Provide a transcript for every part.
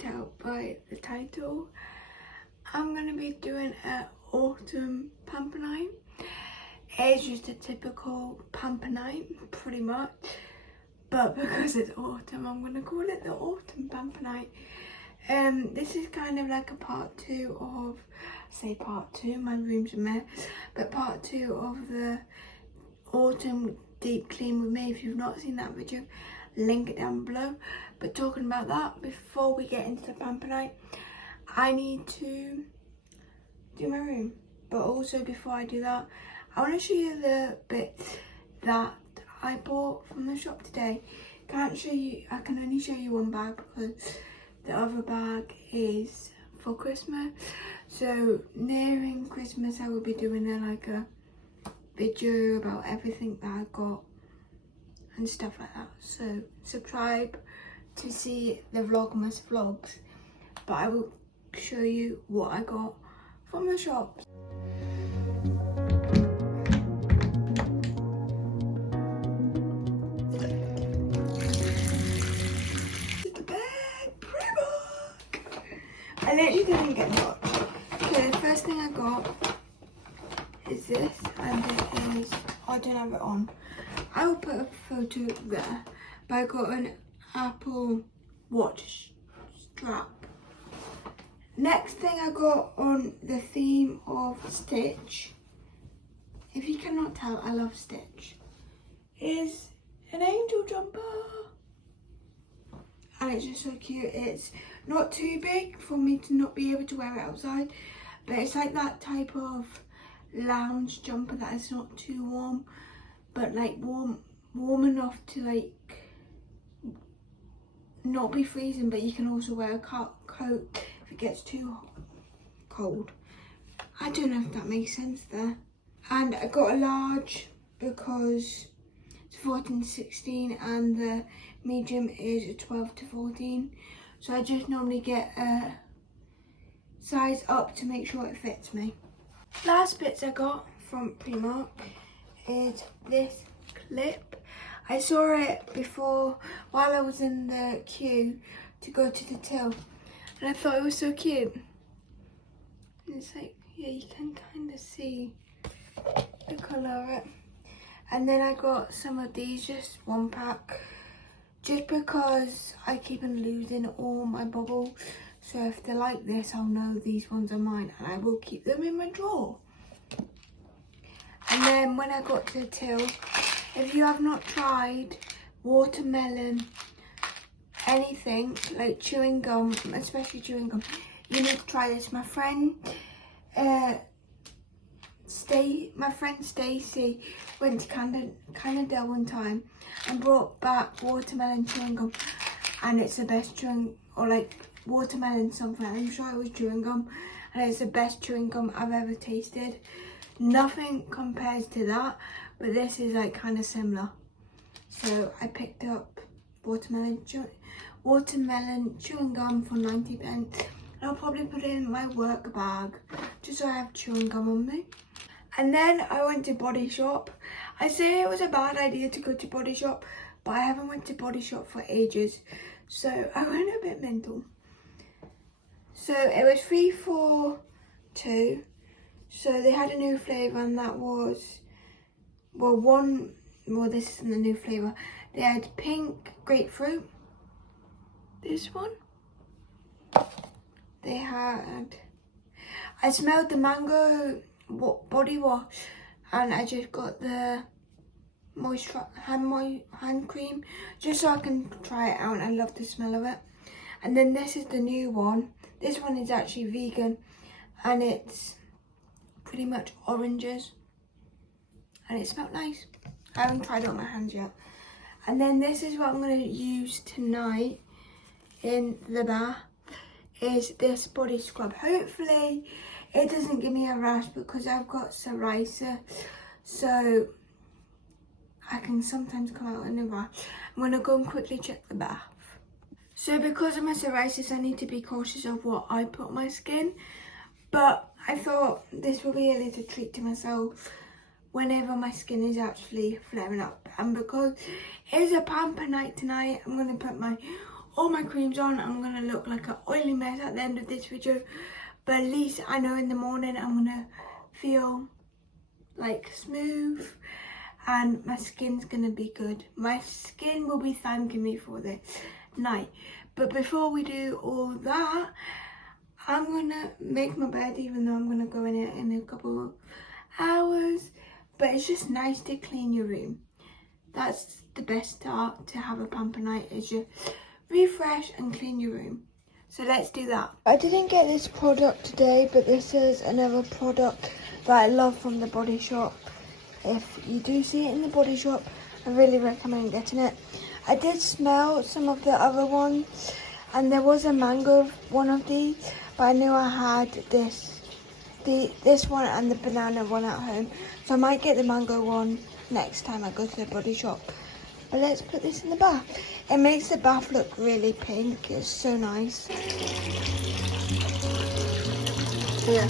tell by the title, I'm going to be doing an autumn pamper night. It's just a typical pamper night, pretty much. But because it's autumn, I'm going to call it the autumn pamper night. This is kind of like a part two of, part two, my room's a mess, but part two of the autumn deep clean with me. If you've not seen that video, link it down below. But talking about that, before we get into the pamper night, I need to do my room. But also before I do that, I want to show you the bits that I bought from the shop today. Can't show you, I can only show you one bag because the other bag is for Christmas. So nearing Christmas I will be doing a video about everything that I got and stuff like that. So subscribe to see the Vlogmas vlogs, but I will show you what I got from the shop. I literally didn't get much. So the first thing I got is this, and it is, I don't have it on. I will put a photo there, but I got an Apple Watch strap. Next thing I got on the theme of Stitch, if you cannot tell, I love Stitch, is an angel jumper. And it's just so cute. It's not too big for me to not be able to wear it outside, but it's like that type of lounge jumper that is not too warm, but like warm enough to like not be freezing, but you can also wear a coat if it gets too cold. I don't know if that makes sense there. And I got a large because it's 14 to 16 and the medium is a 12 to 14. So I just normally get a size up to make sure it fits me. Last bits I got from Primark is this clip. I saw it before while I was in the queue to go to the till, and I thought it was so cute. And it's like, yeah, you can kind of see the colour of it. And then I got some of these, just one pack, just because I keep on losing all my bubbles. So if they're like this, I'll know these ones are mine and I will keep them in my drawer. And then when I got to the till, if you have not tried watermelon, anything like chewing gum, especially chewing gum, you need to try this. My friend Stacey went to Canada one time and brought back watermelon chewing gum, and it's the best chewing, or like watermelon something, I'm sure it was chewing gum, and it's the best chewing gum I've ever tasted. Nothing compares to that, but this is like kind of similar. So I picked up watermelon chewing gum for 90p, and I'll probably put it in my work bag just so I have chewing gum on me. And then I went to Body Shop. I say it was a bad idea to go to Body Shop, but I haven't went to Body Shop for ages, so I went a bit mental. So it was 3 for 2. So they had a new flavour, and that was, this isn't the new flavour. They had pink grapefruit, this one. They had, I smelled the mango body wash, and I just got the hand cream just so I can try it out, and I love the smell of it. And then this is the new one. This one is actually vegan, and it's pretty much oranges, and it smelled nice. I haven't tried it on my hands yet. And then this is what I'm going to use tonight in the bath, is this body scrub. Hopefully it doesn't give me a rash because I've got psoriasis, so I can sometimes come out in a rash. I'm going to go and quickly check the bath. So because of my psoriasis, I need to be cautious of what I put on my skin, but I thought this will be a little treat to myself whenever my skin is actually flaring up. And because it is a pamper night tonight, I'm going to put my all my creams on, I'm going to look like an oily mess at the end of this video. But at least I know in the morning I'm going to feel like smooth and my skin's going to be good. My skin will be thanking me for this night. But before we do all that, I'm going to make my bed, even though I'm going to go in it in a couple of hours. But it's just nice to clean your room. That's the best start to have a pamper night, is you refresh and clean your room. So let's do that. I didn't get this product today, but this is another product that I love from the Body Shop. If you do see it in the Body Shop, I really recommend getting it. I did smell some of the other ones, and there was a mango one of these, but I knew I had this one and the banana one at home, so I might get the mango one next time I go to the Body Shop. But let's put this in the bath. It makes the bath look really pink. It's so nice. Yeah.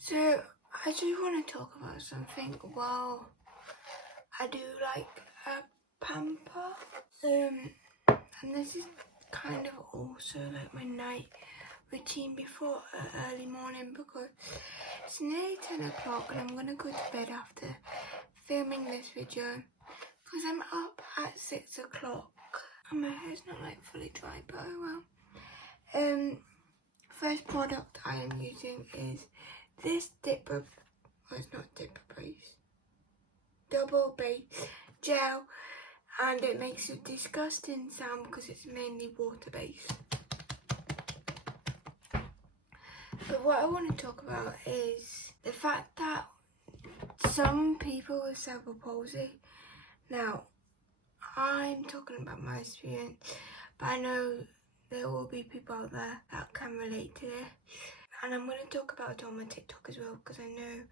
So I just want to talk about something. Well, I do like a pamper. And this is kind of also like my night routine before early morning, because it's nearly 10 o'clock and I'm going to go to bed after filming this video because I'm up at 6 o'clock and my hair's not like fully dry, but oh well. First product I am using is this dipper, well, it's not dipper base, double base gel, and it makes a disgusting sound because it's mainly water based. But what I want to talk about is the fact that some people with cerebral palsy, now I'm talking about my experience, but I know there will be people out there that can relate to this. And I'm going to talk about it on my TikTok as well, because I know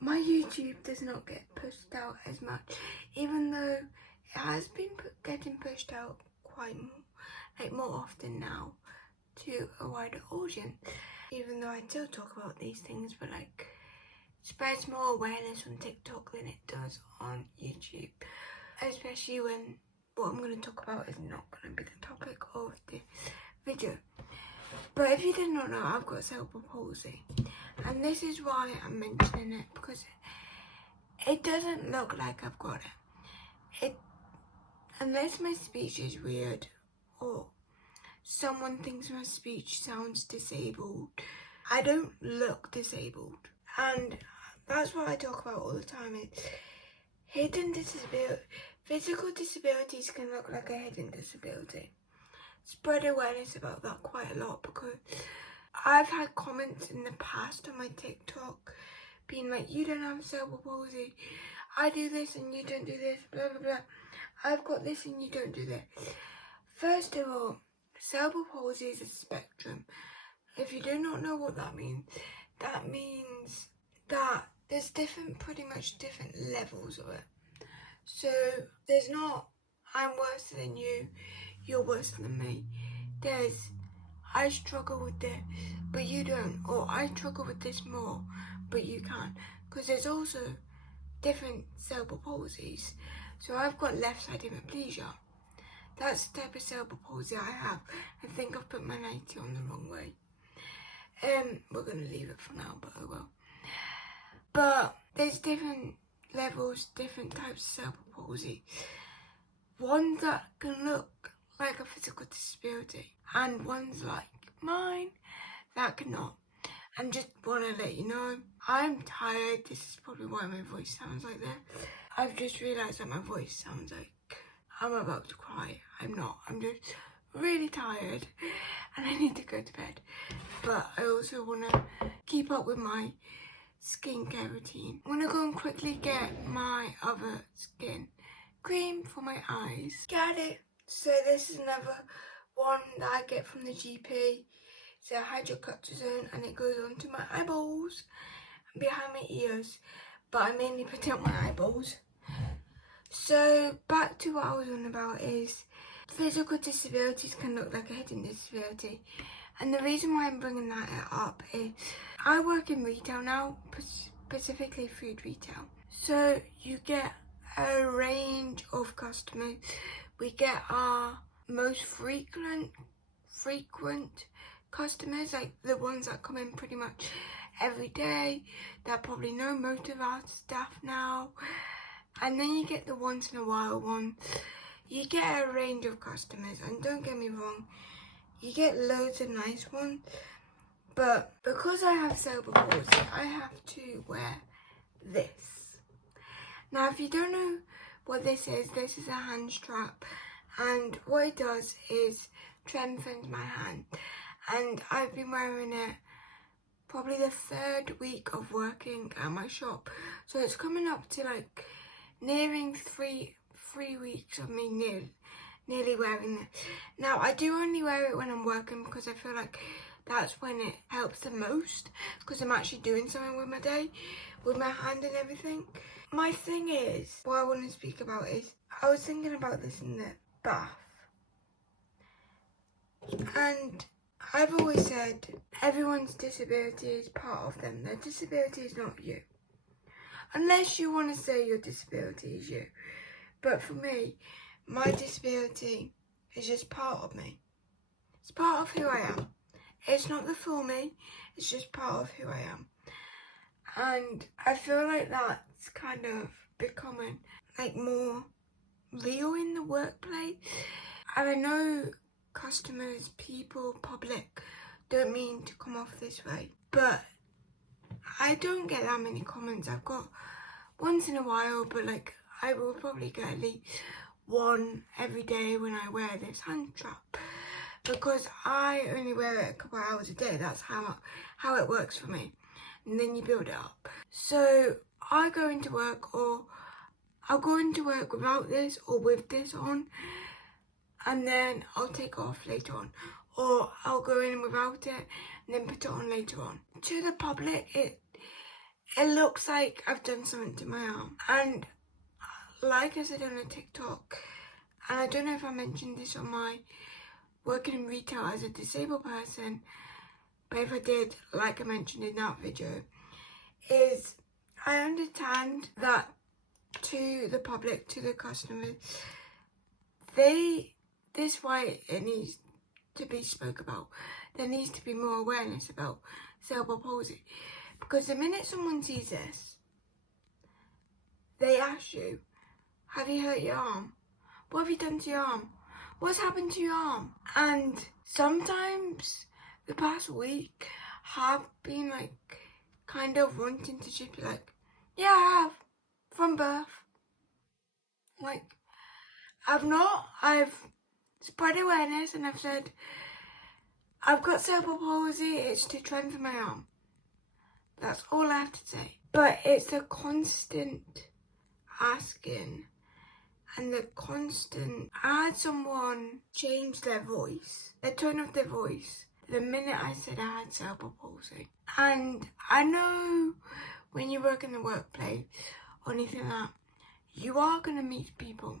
my YouTube does not get pushed out as much, even though it has been getting pushed out quite more often now to a wider audience. Even though I still talk about these things, but like spreads more awareness on TikTok than it does on YouTube, especially when what I'm going to talk about is not going to be the topic of the video. But if you did not know, I've got cerebral palsy, and this is why I'm mentioning it, because it doesn't look like I've got it. Unless my speech is weird or someone thinks my speech sounds disabled, I don't look disabled. And that's what I talk about all the time, is hidden disability. Physical disabilities can look like a hidden disability. Spread awareness about that quite a lot, because I've had comments in the past on my TikTok being like, you don't have cerebral palsy, I do this and you don't do this, blah blah blah, I've got this and you don't do that. First of all, cerebral palsy is a spectrum. If you do not know what that means that there's pretty much different levels of it. So there's not, I'm worse than you, you're worse than me. There's, I struggle with this, but you don't. Or I struggle with this more, but you can. Because there's also different cerebral palsies. So I've got left-side hemiplegia. That's the type of cerebral palsy I have. I think I've put my 90 on the wrong way. We're going to leave it for now, but oh well. But there's different levels, different types of cerebral palsy. One that can look like a physical disability, and ones like mine that cannot. And just want to let you know, I'm tired. This is probably why my voice sounds like that. I've just realised that my voice sounds like I'm about to cry. I'm not. I'm just really tired and I need to go to bed. But I also want to keep up with my skincare routine. I'm gonna go and quickly get my other skin cream for my eyes. Got it. So this is another one that I get from the GP. It's a hydrocortisone and it goes onto my eyeballs and behind my ears, but I mainly put it on my eyeballs. So back to what I was on about is physical disabilities can look like a hidden disability. And the reason why I'm bringing that up is I work in retail now, specifically food retail. So you get a range of customers. We get our most frequent customers, like the ones that come in pretty much every day, that probably know most of our staff now. And then you get the once in a while ones. You get a range of customers, and don't get me wrong, you get loads of nice ones, but because I have cerebral palsy, I have to wear this. Now, if you don't know what this is a hand strap, and what it does is strengthens my hand, and I've been wearing it probably the 3rd week of working at my shop, so it's coming up to like nearing three weeks of me nearly wearing it. Now, I do only wear it when I'm working because I feel like that's when it helps the most, because I'm actually doing something with my day, with my hand and everything. My thing is, what I want to speak about is, I was thinking about this in the bath, and I've always said everyone's disability is part of them. Their disability is not you. Unless you want to say your disability is you. But for me, my disability is just part of me. It's part of who I am. It's not the full me, it's just part of who I am. And I feel like that's kind of becoming like more real in the workplace. And I know customers, people, public don't mean to come off this way, but I don't get that many comments. I've got once in a while, but like I will probably get at least one every day when I wear this hand strap, because I only wear it a couple of hours a day. That's how it works for me, and then you build it up. So I go into work, or I'll go into work without this or with this on, and then I'll take it off later on, or I'll go in without it and then put it on later on. To the public, it looks like I've done something to my arm. And like I said on a TikTok, and I don't know if I mentioned this on my working in retail as a disabled person, but if I did, like I mentioned in that video, is I understand that to the public, to the customers, this is why it needs to be spoke about. There needs to be more awareness about cerebral palsy, because the minute someone sees this, they ask you, have you hurt your arm? What have you done to your arm? What's happened to your arm? And sometimes the past week have been like kind of wanting to just be like, yeah, I have, from birth. Like, I've spread awareness and I've said, I've got cerebral palsy, it's to strengthen my arm. That's all I have to say. But it's a constant asking, and the constant, I had someone change their voice, the tone of their voice, the minute I said I had cerebral palsy. And I know when you work in the workplace or anything like that, you are going to meet people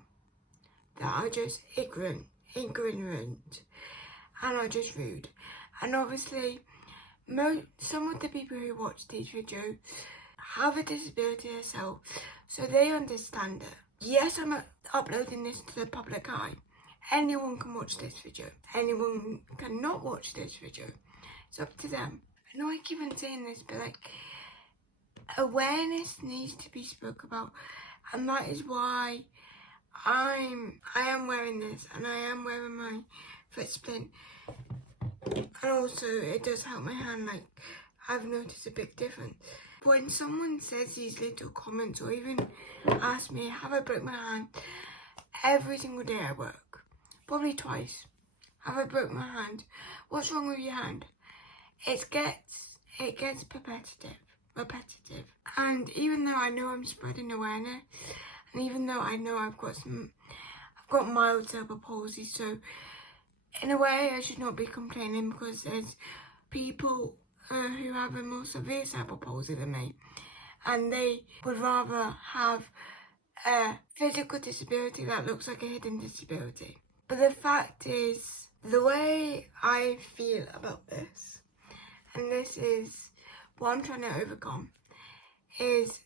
that are just ignorant, and are just rude. And obviously, some of the people who watch these videos have a disability themselves, so they understand it. Yes, I'm uploading this to the public eye. Anyone can watch this video. Anyone cannot watch this video. It's up to them. I know I keep on saying this, but like, awareness needs to be spoke about, and that is why I am wearing this, and I am wearing my foot splint. And also, it does help my hand. Like, I've noticed a big difference. When someone says these little comments, or even asks me, have I broke my hand? Every single day I work, probably twice. Have I broke my hand? What's wrong with your hand? It gets repetitive. repetitive. And even though I know I'm spreading awareness, and even though I know I've got mild cerebral palsy, so in a way I should not be complaining, because there's people who have a more severe cerebral palsy than me, and they would rather have a physical disability that looks like a hidden disability. But the fact is, the way I feel about this, and this is what I'm trying to overcome, is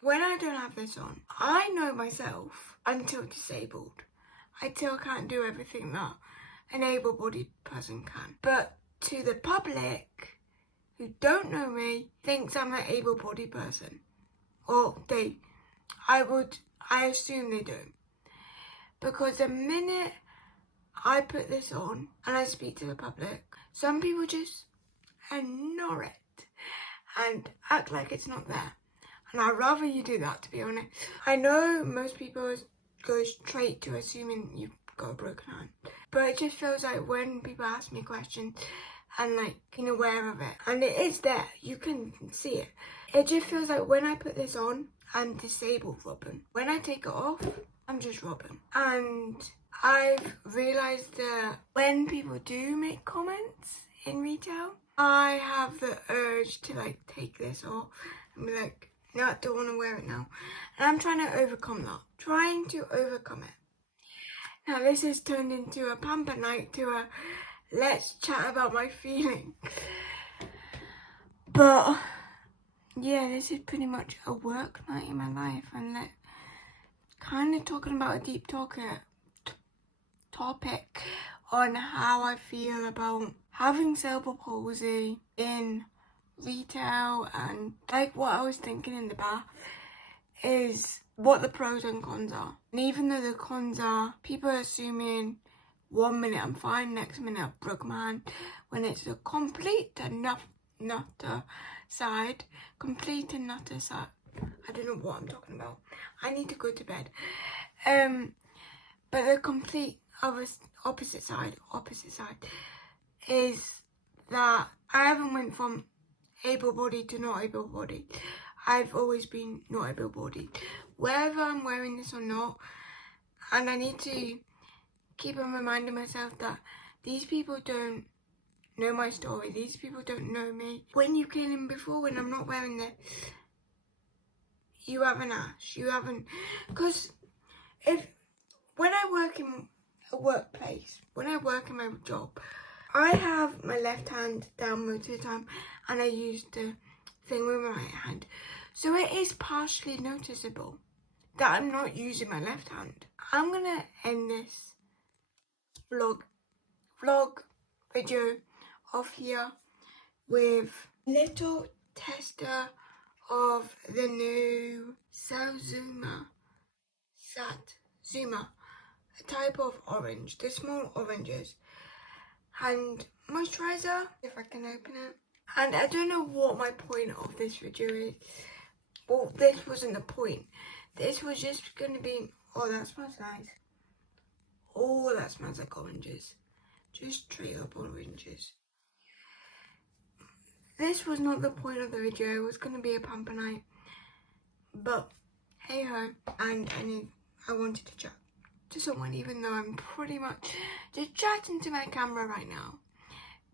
when I don't have this on, I know myself I'm still disabled. I still can't do everything that an able-bodied person can. But to the public who don't know me, thinks I'm an able-bodied person. Or I assume they do. Because the minute I put this on and I speak to the public, some people just ignore it and act like it's not there. And I'd rather you do that, to be honest. I know most people go straight to assuming you've got a broken hand, but it just feels like when people ask me questions and like being aware of it, and it is there, you can see it. It just feels like when I put this on, I'm disabled Robin. When I take it off, I'm just Robin. And I've realised that when people do make comments in retail, I have the urge to like take this off and be like, no, I don't want to wear it now. And I'm trying to overcome that. Trying to overcome it. Now this has turned into a pamper night, to a let's chat about my feelings. But yeah, this is pretty much a work night in my life, and like kind of talking about a deep topic on how I feel about having cerebral palsy in retail. And like what I was thinking in the bath is what the pros and cons are. And even though the cons are people are assuming 1 minute I'm fine, next minute I've broken my hand, when it's a complete and nutter side. I don't know what I'm talking about. I need to go to bed. But the complete opposite side is that I haven't went from able-bodied to not able-bodied. I've always been not able-bodied. Whether I'm wearing this or not, and I need to keep on reminding myself that these people don't know my story. These people don't know me. When you came in before, when I'm not wearing this, you haven't asked. You haven't, because when I work in a workplace, when I work in my job, I have my left hand down most of the time, and I use the thing with my right hand. So it is partially noticeable that I'm not using my left hand. I'm gonna end this vlog video off here with a little tester of the new Satsuma, a type of orange, the small oranges, hand moisturizer, if I can open it. And I don't know what my point of this video is. Well, this wasn't the point. This was just gonna be, oh, that smells nice. Oh, that smells like oranges. Just straight up oranges. This was not the point of the video. It was gonna be a pamper night. But hey ho, and I wanted to chat to someone, even though I'm pretty much just chatting to my camera right now.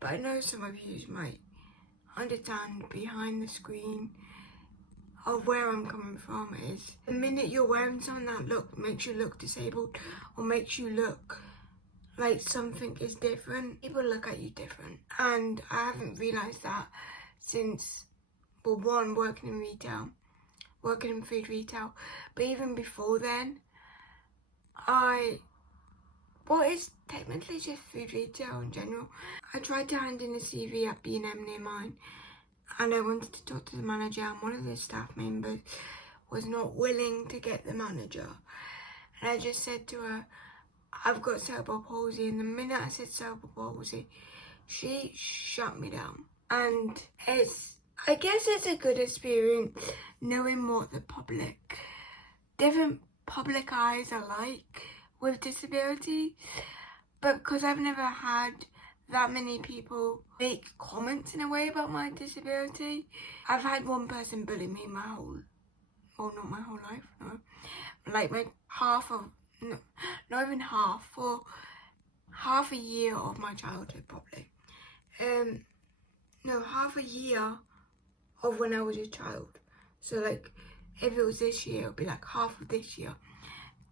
But I know some of you might understand behind the screen of where I'm coming from is the minute you're wearing something that makes you look disabled, or makes you look like something is different, people look at you different. And I haven't realised that since, well, one, working in food retail, but even before then, it's technically just food retail in general. I tried to hand in a CV at B&M near mine, and I wanted to talk to the manager, and one of the staff members was not willing to get the manager. And I just said to her, I've got cerebral palsy, and the minute I said cerebral palsy, she shut me down. And I guess it's a good experience knowing what different public eyes are like with disability, but because I've never had that many people make comments in a way about my disability. I've had one person bully me my whole, well, not my whole life, no. Like my no, not even half, for half a year of my childhood probably. No, half a year of when I was a child. So like, if it was this year, it would be like half of this year.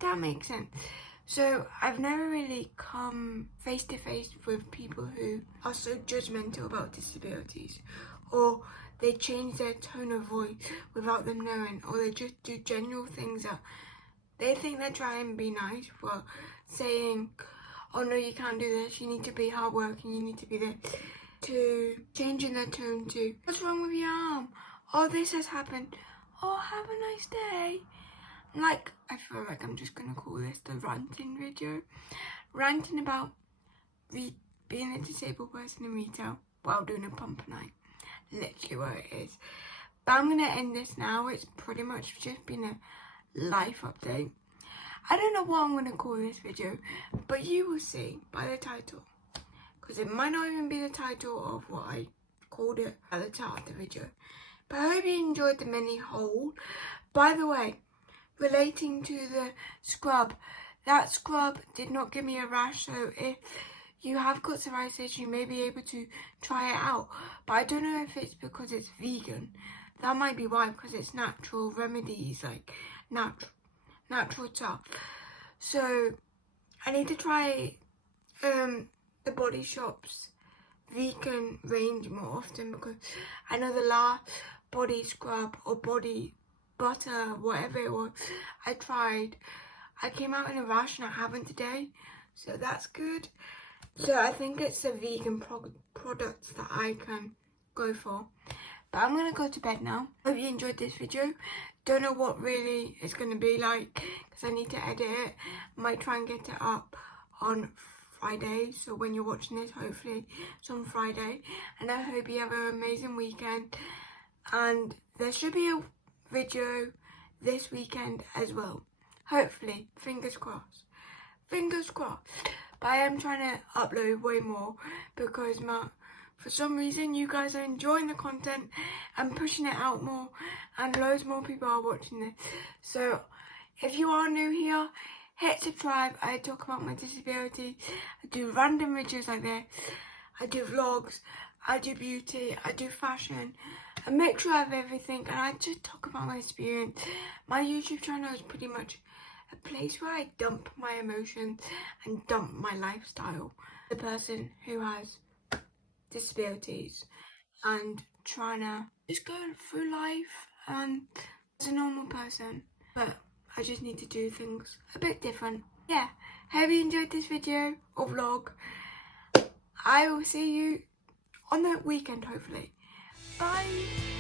That makes sense. So I've never really come face to face with people who are so judgmental about disabilities, or they change their tone of voice without them knowing, or they just do general things that they think they're trying to be nice, but saying, oh no, you can't do this, you need to be hardworking, you need to be this, to changing their tone to, what's wrong with your arm? Oh, this has happened. Oh, have a nice day. Like, I feel like I'm just gonna call this the ranting video. Ranting about being a disabled person in retail while doing a pump night. Literally what it is. But I'm gonna end this now. It's pretty much just been a life update. I don't know what I'm gonna call this video, but you will see by the title. Because it might not even be the title of what I called it at the start of the video. But I hope you enjoyed the mini haul. By the way, relating to the scrub, that scrub did not give me a rash, so if you have got psoriasis you may be able to try it out, but I don't know if it's because it's vegan. That might be why, because it's natural remedies, like natural stuff. So I need to try the Body Shop's vegan range more often, because I know the last body scrub or body butter, whatever it was, I tried, I came out in a rash and I haven't today, so that's good. So I think it's the vegan products that I can go for. But I'm gonna go to bed now. Hope you enjoyed this video. Don't know what really it's gonna be like, because I need to edit it. Might try and get it up on Friday, so when you're watching this, hopefully it's on Friday. And I hope you have an amazing weekend, and there should be a video this weekend as well, hopefully, fingers crossed, but I am trying to upload way more, because for some reason you guys are enjoying the content and pushing it out more, and loads more people are watching this. So if you are new here, hit subscribe. I talk about my disability, I do random videos like this, I do vlogs, I do beauty, I do fashion, I make sure I have everything, and I just talk about my experience. My YouTube channel is pretty much a place where I dump my emotions and dump my lifestyle. The person who has disabilities and trying to just go through life as a normal person, but I just need to do things a bit different. Yeah, hope you enjoyed this video or vlog. I will see you on the weekend, hopefully. Bye.